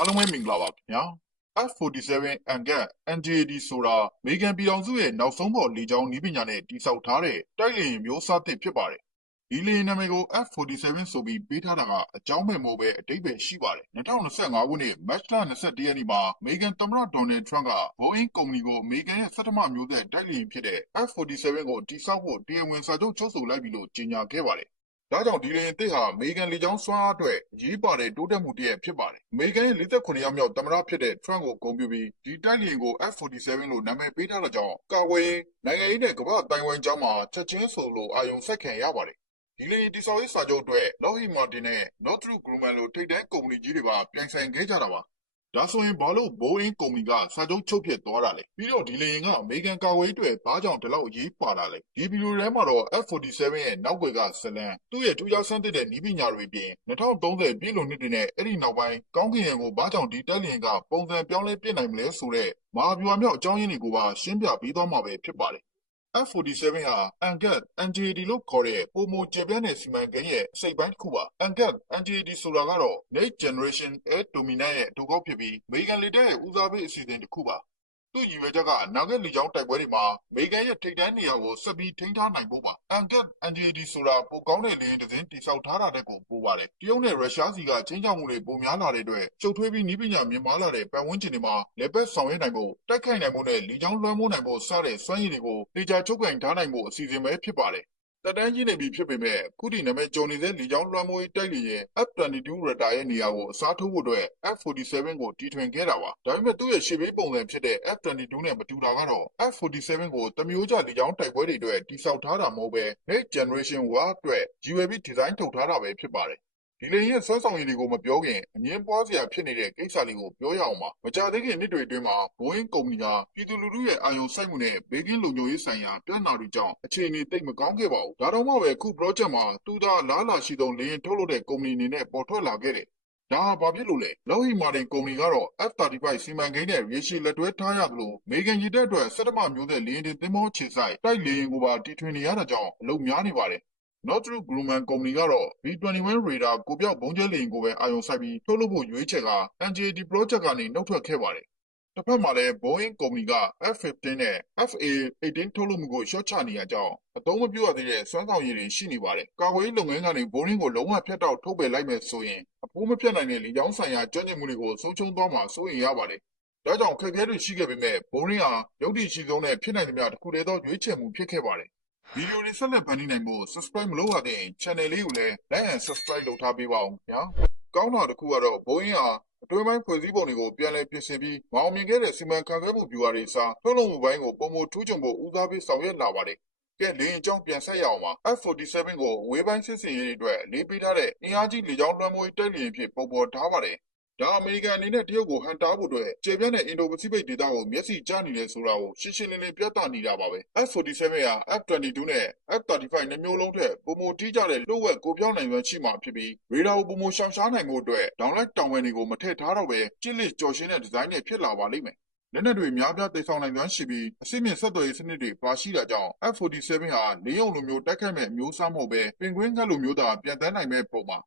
အားလုံးပဲမင်္ဂလာပါခင်ဗျာ F47 Angat NJAD ဆိုတာအမေရိကန်ပြည်ထောင်စုရဲ့နောက်ဆုံးပေါ်လေကြောင်းနည်းပညာနဲ့တည်ဆောက်ထားတဲ့တိုက်လေယာဉ်မျိုးစားသစ်ဖြစ်ပါတယ်ဒီလေယာဉ်နာမည်ကို F47 ဆိုပြီးပေးထားတာကအကြောင်းမဲ့မို့ပဲအတိတ်ပဲရှိပါတယ်2025ခုနှစ်မတ်လ21ရက်နေ့မှာအမေရိကန်သမ္မတဒေါ်နယ်ထရန့်က Boeing ကုမ္ပဏီကိုအမေရိကန်ရဲ့စက်တမမျိုးဆက်တိုက်လေယာဉ်ဖြစ်တဲ့ F47 ကိုတည်ဆောက်ဖို့တရားဝင်စာချုပ်ချုပ်ဆိုလိုက်ပြီလို့ကြေညာခဲ့ပါတယ် ဒါကြောင့်ဒီလေယာဉ်သစ်ဟာအမေရိကန်လေကြောင်းစွမ်းအားအတွက်အရေးပါတဲ့တိုးတက်မှုတစ်ရပ်ဖြစ်ပါတယ်။အမေရိကန်ရဲ့48ယောက်မြောက်သမ္မတဖြစ်တဲ့ Trump ကိုဂုဏ်ပြုပြီးဒီတိုက်လေယာဉ်ကို F47 လို့နာမည်ပေးထားတာကြောင့်ကာကွယ်ရေး၊နိုင်ငံရေးနဲ့ကမ္ဘာ့အသိုင်းအဝိုင်းကြားမှာချက်ချင်းဆိုသလိုအာရုံစိုက်ခံရပါတယ်။ဒီလေယာဉ်တည်ဆောက်ရေးစာချုပ်အတွက် Lockheed Martin နဲ့ Northrop Grumman လိုထိပ်တန်းကုမ္ပဏီကြီးတွေပါပြိုင်ဆိုင်ခဲ့ကြတာပါ ဒါဆိုရင် ဘာလို့ Boeing ကုမ္ပဏီက စာချုပ် ချုပ်ဖြစ်သွားတာလဲ ပြီးတော့ ဒီလေယာဉ်က အမေရိကန် ကာကွယ်ရေးအတွက် ဘာကြောင့် ဒီလောက် အရေးပါတာလဲ ဒီဗီဒီယိုထဲမှာတော့ F47 ရဲ့ နောက်ွယ်ကဇလန်သူ့ရဲ့ ထူးခြားဆန်းသစ်တဲ့ နည်းပညာတွေပြင်2030ပြည့်လွန်နှစ်တွေနဲ့ အဲ့ဒီနောက်ပိုင်း ကောင်းကင်ယံကို ဘာကြောင့် ဒီတက်လျင်က ပုံစံပြောင်းလဲပြစ်နိုင်မလဲဆိုတဲ့ မဟာဗျူဟာမြောက် အကြောင်းရင်းတွေကိုပါ ရှင်းပြပေးသွားမှာပဲ ဖြစ်ပါတယ် F47 ဟာ Angat NGAD လို့ခေါ်တဲ့ ပိုမိုကျယ်ပြန့်တဲ့ စီမံကိန်းရဲ့ အစိတ်အပိုင်းတစ်ခုပါ။ Angat NGAD ဆိုတာကတော့ Next Generation Air Dominance ရဲ့ အတိုကောက်ဖြစ်ပြီး အမေရိကန်လေတပ်ရဲ့ ဦးစားပေးအစီအစဉ်တစ်ခုပါ။ သူ့ရည်ရွယ်ချက်က အနာဂတ်လေကြောင်းတိုက်ပွဲတွေမှာ အမေရိကန်ရဲ့ ထိပ်တန်းနေရာကို ဆက်ပြီး ထိန်းထားနိုင်ဖို့ပါ။ Angat NGAD ဆိုတာ ပိုကောင်းတဲ့ လေယာဉ်တစ်စင်း တည်ဆောက်ထားတာထက်ကို ပိုပါတယ်။တရုတ်နဲ့ ရုရှားဆီက ခြိမ်းခြောက်မှုတွေ ပိုများလာတဲ့အတွက် ရှုပ်ထွေးပြီး နည်းပညာမြင့်မားလာတဲ့ ပတ်ဝန်းကျင်တွေမှာလက်ပတ်ဆောင်ရွက်နိုင်ဖို့၊တိုက်ခိုက်နိုင်ဖို့နဲ့ လေကြောင်းလွှမ်းမိုးနိုင်ဖို့ စတဲ့ စွမ်းရည်တွေကို သေချာချုပ်ကိုင်ထားနိုင်ဖို့ အစီအစဉ်ပဲ ဖြစ်ပါတယ်။ သက်တမ်းကြီးနေပြီဖြစ်ပေမဲ့အခုထိနာမည်ကျော်နေတဲ့လေကြောင်းလွှမ်းမိုးရေးတိုက်လေယာဉ် F-22 Raptor ရဲ့နေရာကိုအစားထိုးဖို့အတွက် F-47 ကိုတီထွင်ခဲ့တာပါ။ဒါပေမဲ့သူ့ရဲ့ရှေ့ပြေးပုံစံဖြစ်တဲ့ F-22 နဲ့မတူတာကတော့ F-47 ကိုတမျိုးကျလေကြောင်းတိုက်ပွဲတွေအတွက်တည်ဆောက်ထားတာမဟုတ်ဘဲ Next Generation War အတွက်ရည်ရွယ်ပြီးဒီဇိုင်းထုတ်ထားတာပဲဖြစ်ပါတယ် ဒီလေယာဉ်ရဲ့ စွမ်းဆောင်ရည်တွေကို မပြောခင် အငြင်းပွားစရာဖြစ်နေတဲ့ ကိစ္စလေးကို ပြောရအောင်ပါ။မကြာသေးခင်နှစ်တွေအတွင်းမှာ Boeing ကုမ္ပဏီဟာ ပြည်သူလူထုရဲ့ အာရုံစိုက်မှုနဲ့ ဘေးကင်းလုံခြုံရေးဆိုင်ရာ ပြဿနာတွေကြောင့် အခြေအနေ သိပ်မကောင်းခဲ့ပါဘူး။ဒါတောင်မှပဲ အခု project မှာ သူသာ အလားအလာအရှိဆုံး လေယာဉ်ထုတ်လုပ်တဲ့ ကုမ္ပဏီအနေနဲ့ ပေါ်ထွက်လာခဲ့တယ်။ဒါဟာ ဘာဖြစ်လို့လဲ။ Lockheed Martin ကုမ္ပဏီကတော့ F-35 စီမံကိန်းနဲ့ ရေရှည်လက်တွဲထားရသလို အမေရိကန်ရေတပ်အတွက်ဆဌမမျိုးဆက် လေယာဉ်တင်သင်္ဘောအခြေစိုက် တိုက်လေယာဉ်ကိုပါ တီထွင်နေရတာကြောင့် အလုပ်များနေပါတယ် Northrop Grumman ကုမ္ပဏီကတော့ B-21 Raider ကိုယ်ပျောက်ဗုံးကြဲလေယာဉ်ကိုပဲ အာရုံစိုက်ပြီး ထုတ်လုပ်ဖို့ ရွေးချယ်ကာ NGAD Project ကနေ နုတ်ထွက်ခဲ့ပါတယ်။တဖက်မှာလည်း Boeing ကုမ္ပဏီက F-15 နဲ့ FA-18 ထုတ်လုပ်မှုကို လျှော့ချနေရကြောင်းအသုံးမပြုရသေးတဲ့ စွမ်းဆောင်ရည်တွေ ရှိနေပါတယ်။ကာကွယ်ရေးလုပ်ငန်းကနေ Boeing ကို လုံးဝဖြတ်တောက် ထုတ်ပယ်လိုက်မယ်ဆိုရင်အဖိုးမဖြတ်နိုင်တဲ့ လေကြောင်းဆိုင်ရာ ကျွမ်းကျင်မှုတွေကို ဆုံးရှုံးသွားမှာ စိုးရိမ်ရပါတယ်။ဒါကြောင့်ခက်ခဲတွေ ရှိခဲ့ပေမဲ့ Boeing ဟာရုပ်တည်ရှိဆုံးနဲ့ ဖြစ်နိုင်သမျှတစ်ခုတည်းသော ရွေးချယ်မှု ဖြစ်ခဲ့ပါတယ် ဗီဒီယိုတွေဆက်လက်ဖန်တီးနိုင်ဖို့ subscribe မလုပ်ရသေးရင် channel လေးကိုလည်း like and subscribe လုပ်ထားပေးပါဦးခင်ဗျာ။ကောင်းတာတစ်ခုကတော့ Boeing ဟာအတွင်းပိုင်းဖွဲ့စည်းပုံတွေကိုပြန်လည်ပြင်ဆင်ပြီးမအောင်မြင်ခဲ့တဲ့စီမံခန့်ခွဲမှု view တွေစားထုတ်လုပ်မှုပိုင်းကိုပုံမထူးချွန်ဖို့ဦးစားပေးဆောင်ရွက်လာပါတယ်။ကဲလေရင်ကြောင်းပြန်ဆက်ရအောင်ပါ F47 ကိုဝေးပိုင်းစစ်စင်ရေးတွေအတွက်လေးပေးထားတဲ့အင်အားကြီးလေကြောင်းလွှမ်းမိုးရေးတိုက်လေယာဉ်ဖြစ်ပုံပေါ်ထားပါတယ် ဒါအမေရိကန်အနေနဲ့တရုတ်ကိုဟန်တားဖို့အတွက်ကျေပြန့်တဲ့အင်ဒိုပစိဖိတ်ဒေသကိုမျက်စိကျနေတယ်ဆိုတာကိုရှင်းရှင်းလင်းလင်းပြသနေတာပါပဲ F47 ဟာ F22 နဲ့ F35 နှစ်မျိုးလုံးထက်ပုံမတီးကြတဲ့လှုပ်ဝက်ကိုပြောင်းနိုင်စွမ်းရှိမှာဖြစ်ပြီးရေဒါကိုပုံမရှောင်ရှားနိုင်ဖို့အတွက်ဒေါင်းလိုက်တောင်ဝဲတွေကိုမထည့်ထားတော့ပဲကြစ်လက်ကြော်ရှင်းတဲ့ဒီဇိုင်းနဲ့ဖြစ်လာပါလိမ့်မယ်လက်နက်တွေများပြားတိတ်ဆောင်နိုင်စွမ်းရှိပြီးအစစ်မြင့်ဆက်သွယ်ရေးစနစ်တွေပါရှိတာကြောင့် F47 ဟာလေးရုံလိုမျိုးတိုက်ခိုက်မဲ့အမျိုးအစားမဟုတ်ပဲပင်ကွင်းငှက်လိုမျိုးသာပြန်တန်းနိုင်မဲ့ပုံပါ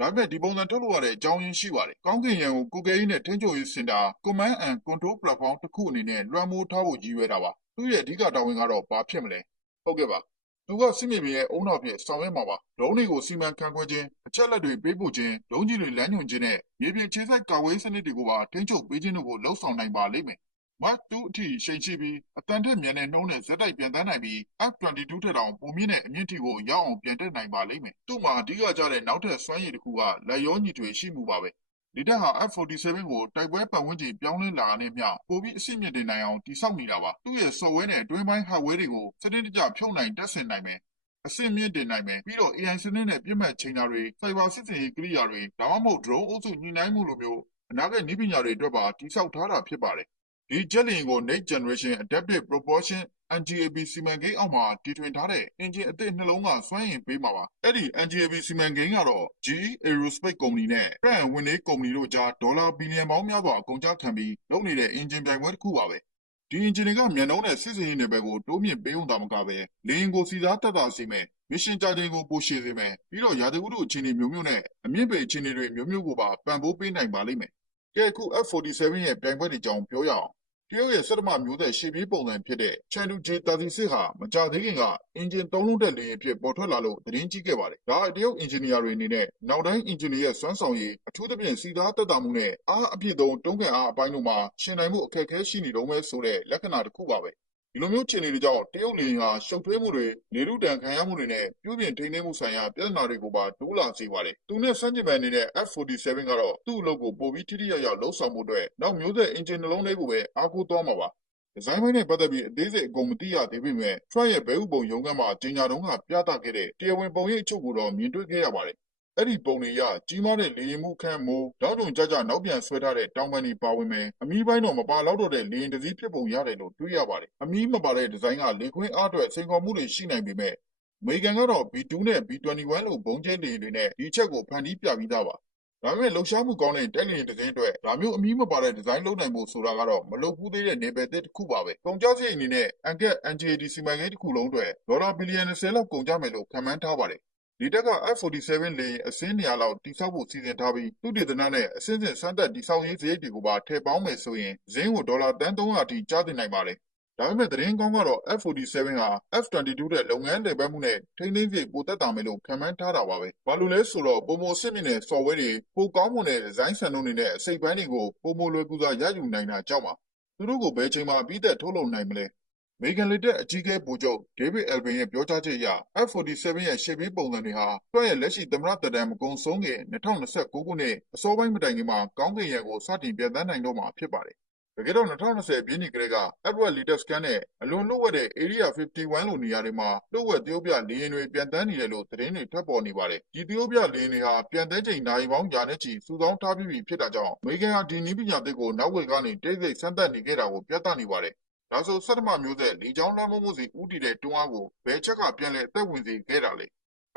ဒါပေမဲ့ဒီပုံစံထုတ်လို့ရတဲ့အကြောင်းရင်းရှိပါတယ်။ကောင်းကင်ယံကိုကုကဲရေးနဲ့ထိန်းချုပ်ရေးစင်တာ Command and Control Platform တစ်ခုအနေနဲ့လွှမ်းမိုးထားဖို့ရည်ရွယ်တာပါ။သူ့ရဲ့အဓိကတာဝန်ကတော့ဘာဖြစ်မလဲ။ဟုတ်ကဲ့ပါ။သူကစစ်မြေပြင်ရဲ့အုံနောက်ဖြစ်ဆောင်ရွက်မှာပါ။ဒုံးတွေကိုစီမံခန့်ခွဲခြင်းအချက်လက်တွေပေးပို့ခြင်းဒုံးကြီးတွေလမ်းညွှန်ခြင်းနဲ့မြေပြင်ခြေစိုက်ကာဝေးစနစ်တွေကိုပါထိန်းချုပ်ပေးခြင်းတို့ကိုလှုပ်ဆောင်နိုင်ပါလိမ့်မယ် မတ်2အထိရှိန်ရှိပြီးအတန်ထက်မြန်တဲ့နှုန်းနဲ့ဇက်တိုက်ပြန်တန်းနိုင်ပြီး F22 ထက်တောင်ပိုမြင့်တဲ့အမြင့်ထိကိုရောက်အောင်ပြန်တက်နိုင်ပါလိမ့်မယ်။သူ့မှာအဓိကကျတဲ့နောက်ထပ်စွမ်းရည်တစ်ခုကလက်ရောညီထွေရှိမှုပါပဲ။ဒီတက်ဟာ F47 ကိုတိုက်ပွဲပတ်ဝန်းကျင်ပြောင်းလဲလာတာနဲ့မျှပိုပြီးအဆင့်မြင့်တင်နိုင်အောင်တည်ဆောက်နေတာပါ။သူ့ရဲ့ software နဲ့အတွင်းပိုင်း hardware တွေကိုစနစ်တကျဖြုတ်နိုင်တက်ဆင်နိုင်မယ်။အဆင့်မြင့်တင်နိုင်မယ်ပြီးတော့ AI စနစ်နဲ့ပြည့်မှတ်ချိန်တာတွေ cyber စစ်စင်ရေးကိရိယာတွေဒါမှမဟုတ် drone အုပ်စုညှိနှိုင်းမှုလိုမျိုးအနာဂတ်နည်းပညာတွေအတွက်ပါတည်ဆောက်ထားတာဖြစ်ပါတယ် ဒီဂျက်လီယာဉ်ကို Next Generation Adaptive Propulsion NGAB စီမံကိန်းအောက်မှာ တီထွင်ထားတဲ့ အင်ဂျင်အသစ်နှလုံးက စွမ်းအင်ပေးမှာပါ။အဲ့ဒီ NGAB စီမံကိန်းကတော့ GE Aerospace ကုမ္ပဏီနဲ့ Pratt & Whitney ကုမ္ပဏီတို့ကြား ဒေါ်လာဘီလီယံပေါင်းများစွာ အကုန်ကျခံပြီး လုပ်နေတဲ့ အင်ဂျင်ပြိုင်ပွဲတစ်ခုပါပဲ။ဒီအင်ဂျင်တွေက မြန်နှုန်းနဲ့ စစ်စင်ရေးနယ်ပယ်ကို တိုးမြင့်ပေးုံသာမကပဲလေယာဉ်ကိုစီစားတက်တာစေမယ် မစ်ရှင်ကြာချိန်ကို ပိုရှည်စေမယ် ပြီးတော့ ရာသီဥတုအခြေအနေမျိုးမျိုးနဲ့ အမြင့်ပေအခြေအနေတွေမျိုးမျိုးကိုပါ ပံ့ပိုးပေးနိုင်ပါလိမ့်မယ်ကကဲအခု F47 ရဲ့ ပြိုင်ပွဲတွေကြောင်း ပြောရအောင် တရုတ်ရဲ့စက်တမမျိုးသက်ရှေ့ပြေးပုံစံဖြစ်တဲ့ Chengdu J36 ဟာမကြသေးခင်ကအင်ဂျင်သုံးလုံးတက်လေယာဉ်ဖြစ်ပေါ်ထွက်လာလို့သတင်းကြီးခဲ့ပါတယ်။ဒါတရုတ်အင်ဂျင်နီယာတွေအနေနဲ့နောက်တိုင်းအင်ဂျင်နီယာစွမ်းဆောင်ရည်အထူးသဖြင့်စီသားတက်တာမှုနဲ့အားအပြည့်သုံးတုံးကန်အားအပိုင်းတို့မှာရှင်နိုင်မှုအခက်အခဲရှိနေတော့မဲဆိုတဲ့လက္ခဏာတစ်ခုပါပဲ။ ဒီလိုမျိုးခြေအနေတွေကြောင့်တရုတ်လေယာဉ်ဟာရှုပ်ထွေးမှုတွေနေရုတံခံရမှုတွေနဲ့ပြုပြင်ထိန်းသိမ်းမှုဆိုင်ရာပြဿနာတွေကိုပါတိုးလာစေပါတယ်။သူနဲ့ဆန့်ကျင်ဘက်အနေနဲ့ F47 ကတော့သူ့အလုပ်ကိုပိုပြီးထိထိရောက်ရောက်လှုပ်ဆောင်မှုအတွက်နောက်မျိုးဆက်အင်ဂျင်နှလုံးလေးကိုပဲအားကိုးသွားမှာပါ။ဒီဇိုင်းပိုင်းနဲ့ပတ်သက်ပြီးအသေးစိတ်အကုန်မသိရသေးပေမဲ့ Trump ရဲ့ဘဲဥပုံရုံးခန်းမှာကြီးညာတုံးကပြသခဲ့တဲ့တရားဝင်ပုံရိပ်အချုပ်ကိုတော့မြင်တွေ့ခဲ့ရပါတယ်။ အဲ့ဒီပုံတွေရကြီးမားတဲ့လေရင်မှုခန်းမိုးတောက်တုံကြကြနောက်ပြန်ဆွဲထားတဲ့တောင်ပန်တွေပါဝင်မယ်အမီးပိုင်းတော့မပါတော့တော့တဲ့လေရင်တစ်စီးဖြစ်ပုံရတယ်လို့တွေးရပါတယ်အမီးမပါတဲ့ဒီဇိုင်းကလေခွင်းအားအတွက်စိန်ခေါ်မှုတွေရှိနိုင်ပေမဲ့အမေရိကန်ကတော့ B2 နဲ့ B21 လို့ဘုံကျဲလေတွေနဲ့ဒီအချက်ကိုဖန်တီးပြပြီးသားပါဒါပေမဲ့လှုပ်ရှားမှုကောင်းတဲ့တက်လျင်တစ်စင်းအတွက်ဒါမျိုးအမီးမပါတဲ့ဒီဇိုင်းလုပ်နိုင်ဖို့ဆိုတာကတော့မလုပ်ဘူးသေးတဲ့နေပယ်သစ်တစ်ခုပါပဲ။ကုန်ကျစရိတ်အနေနဲ့ Anget NGAD စီမံကိန်းတစ်ခုလုံးအတွက်ဒေါ်လာဘီလီယံ20လောက်ကုန်ကျမယ်လို့ခန့်မှန်းထားပါတယ်။ ဒီတက်က F47 လေယာဉ် အစင်းနေရာလောက်တိစောက်ဖို့ စီစဉ်ထားပြီးသူတေသနနဲ့အစင်းစင်စမ်းသပ်တိစောက်ရေးစရိတ်တွေကိုပါ ထည့်ပေါင်းမယ်ဆိုရင်ဇင်းကို ဒေါ်လာတန်း300အထိ ကျတင်နိုင်ပါတယ်။ဒါပေမဲ့ သတင်းကောင်းကတော့ F47 ဟာ F22 တဲ့လုပ်ငန်းလည်ပတ်မှုနဲ့ ထိန်းသိမ်းရေးပိုတက်တာမယ်လို့ခံမှန်းထားတာပါပဲ။ဘာလို့လဲဆိုတော့ပုံမစစ်မြင့်တဲ့ software တွေ ပိုကောင်းမွန်တဲ့ ဒီဇိုင်းစံနှုန်းတွေနဲ့ အစိပ်ပိုင်းတွေကိုပုံမလွယ်ကူစွာ ရယူနိုင်တာကြောင့်ပါ။သူတို့ကို ဘယ်ချိန်မှအပြီးသက်ထုတ်လုပ်နိုင်မလဲ။ မေဂန်လက်တက်အကြီးကဲဗိုလ်ချုပ်ဒေးဗစ်အယ်ဗင်ရဲ့ ပြောကြားချက်အရ F47 ရဲ့ ရှေ့ပြေးပုံစံတွေဟာတွက်ရဲ့ လက်ရှိသမ္မတတဒံမကုံဆုံးခင်2029ခုနှစ် အစောပိုင်းမတိုင်ခင်မှာ ကောင်းကင်ရံကို စတင်ပြန်တန်းနိုင်တော့မှာ ဖြစ်ပါတယ်။တကယ်တော့2020ပြည့်နှစ်ကလေးက Edward Leader Scan နဲ့ အလွန်လွတ်ဝက်တဲ့ Area 51 လို နေရာတွေမှာလွတ်ဝက်သရုပ်ပြ လေယာဉ်တွေပြန်တန်းနေတယ်လို့ သတင်းတွေ ထွက်ပေါ်နေပါတယ်။ဒီသရုပ်ပြလေယာဉ်တွေဟာပြန်တန်းချိန်နိုင်ပေါင်း ရာနဲ့ချီ စုဆောင်းထားပြီးပြီ ဖြစ်တာကြောင့် အမေရိကန်ဟာ ဒီနည်းပညာသစ်ကို နောက်ဝက်ကနေ တိတ်ဆိတ် စမ်းသပ်နေခဲ့တာကို ပြသနေပါတယ်။ ဒါဆိုစက်တမမျိုးဆက် လေချောင်းလွှမ်းမိုးမှုစီဦးတည်တဲ့ တွန်းအားကို ဘယ်ချက်က ပြန်လဲအသက်ဝင်စေခဲ့တာလဲ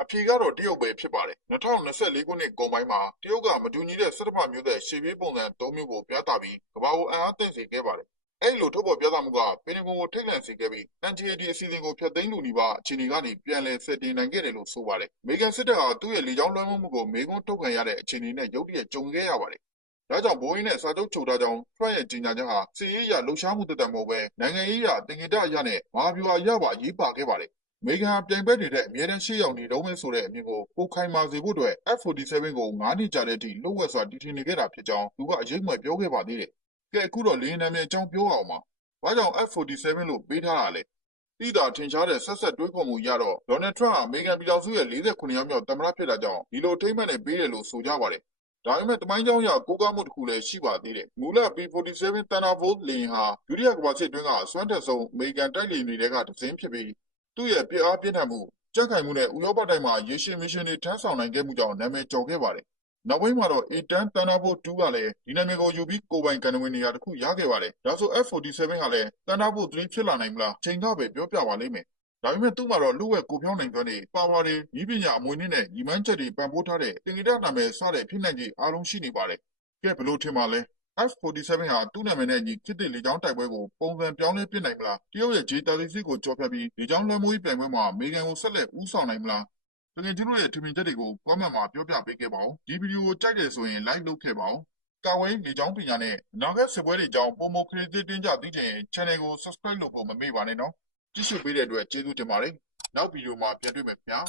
အဖြေကတော့ တရုတ်ပဲ ဖြစ်ပါတယ်2024ခုနှစ်ကုန်ပိုင်းမှာ တရုတ်က မတူညီတဲ့စက်တမမျိုးဆက် ရှေ့ပြေးပုံစံ၃မျိုးကို ပြသပြီး ကမ္ဘာကို အံ့အားသင့်စေခဲ့ပါတယ် အဲ့လို ထုတ်ပေါ်ပြသမှုက ပင်ကုန်ကို ထိတ်လန့်စေခဲ့ပြီး NGAD အစီအစဉ်ကို ဖျက်သိမ်းလူနီပါအခြေအနေကနေ ပြန်လည်ဆက်တင်နိုင်ခဲ့တယ်လို့ ဆိုပါတယ်။မေဂန်စစ်တပ်ဟာ သူ့ရဲ့ လေကြောင်းလွှမ်းမိုးမှုကို မေကွန်းထုတ်ခံရတဲ့ အခြေအနေနဲ့ ရုတ်တရက် ကြုံခဲ့ရပါတယ်။ ဒါကြောင့်ဘိုးအင်းနဲ့စာချုပ်ချုပ်ထားကြောင်းဖရက်ရဲ့ကြီးညာချက်ဟာစီရေးရလှုပ်ရှားမှုတသက်မဟုတ်ပဲနိုင်ငံရေးရတင်ကြအရနဲ့မဟာဗျူဟာရပါရေးပါခဲ့ပါတယ်။မေဂန်ပြိုင်ပွဲတွေတဲ့အမြဲတမ်းရှေ့ရောက်နေတော့မယ်ဆိုတဲ့အမြင်ကိုပိုခိုင်မာစေဖို့အတွက် F47 ကို9နှစ်ကြာတဲ့အထိလှုပ်ဝက်စွာတည်ထင်နေခဲ့တာဖြစ်ကြောင်းသူကအရေးမှပြောခဲ့ပါသေးတယ်။ကဲအခုတော့လေယာဉ်နာမည်အကြောင်းပြောအောင်ပါ။ဘာကြောင့် F47 လို့ပေးထားတာလဲ။တိတာထင်ရှားတဲ့ဆက်ဆက်တွေးခေါ်မှုရတော့ဒေါ်နယ်ထရန့်ဟာအမေရိကန်ပြည်ထောင်စုရဲ့49ရောက်မြောက်သမ္မတဖြစ်တာကြောင့်ဒီလိုထိမ့်မှတ်နဲ့ပေးတယ်လို့ဆိုကြပါတယ်။ ဒါပေမဲ့တမိုင်းကြောင်းရကိုးကားမှုတစ်ခုလည်းရှိပါသေးတယ်။မူလ B47 Thunderbolt လေယာဉ်ဟာဒုတိယကမ္ဘာစစ်တွင်းကအစွမ်းထက်ဆုံးအမေရိကန်တိုက်လေယာဉ်တွေကတစ်စင်းဖြစ်ပြီးသူ့ရဲ့ပြစ်အားပြင်းထန်မှုကြက်ခိုင်မှုနဲ့ဥရောပတိုက်မှာရေရှည်မရှင်တွေထမ်းဆောင်နိုင်ခဲ့မှုကြောင့်နာမည်ကျော်ခဲ့ပါတယ်။နောက်ပိုင်းမှာတော့ A10 Thunderbolt 2ကလည်းဒီနာမည်ကိုယူပြီးကိုယ်ပိုင်ကန်ဝင်နေရာတစ်ခုရခဲ့ပါတယ်။ဒါဆို F47 ကလည်း Thunderbolt 3ဖြစ်လာနိုင်မလားချိန်ကပဲပြောပြပါလိမ့်မယ်။ ဒါပေမဲ့သူ့မှာတော့လူဝက်ကိုဖြောင်းနိုင်စွမ်းတွေပါဝါတွေဤပညာအမွေနည်းနဲ့ညီမန်းချက်တွေပံ့ပိုးထားတဲ့တင်ကြနာမည်စတဲ့ဖြစ်နိုင်ခြေအားလုံးရှိနေပါတယ်။ကဲဘလို့ထင်ပါလဲ F47 ဟာသူ့နာမည်နဲ့ညီခစ်တဲ့လေကြောင်းတိုက်ပွဲကိုပုံစံပြောင်းလဲပြစ်နိုင်မလားတရုတ်ရဲ့ J36 ကိုကြော်ဖြတ်ပြီးလေကြောင်းလွှမ်းမိုးရေးပြိုင်ပွဲမှာအမေရိကန်ကိုဆက်လက်ဦးဆောင်နိုင်မလားတကယ်ကျွန်တော်ရဲ့ထင်မြင်ချက်တွေကို comment မှာပြောပြပေးခဲ့ပါဦးဒီဗီဒီယိုကိုကြိုက်တယ်ဆိုရင် like လုပ်ခဲ့ပါဦးကာဝေးလေကြောင်းပညာနဲ့နောက်ထပ်စစ်ပွဲတွေကြောင်းပုံမခရီးသေးတင်းကြသိချင်ရင် channel ကို subscribe လုပ်ဖို့မမေ့ပါနဲ့နော် ကြည့်ရှုပေးတဲ့အတွက်ကျေးဇူးတင်ပါတယ်နောက်ဗီဒီယိုမှာပြန်တွေ့မယ်ခင်ဗျာ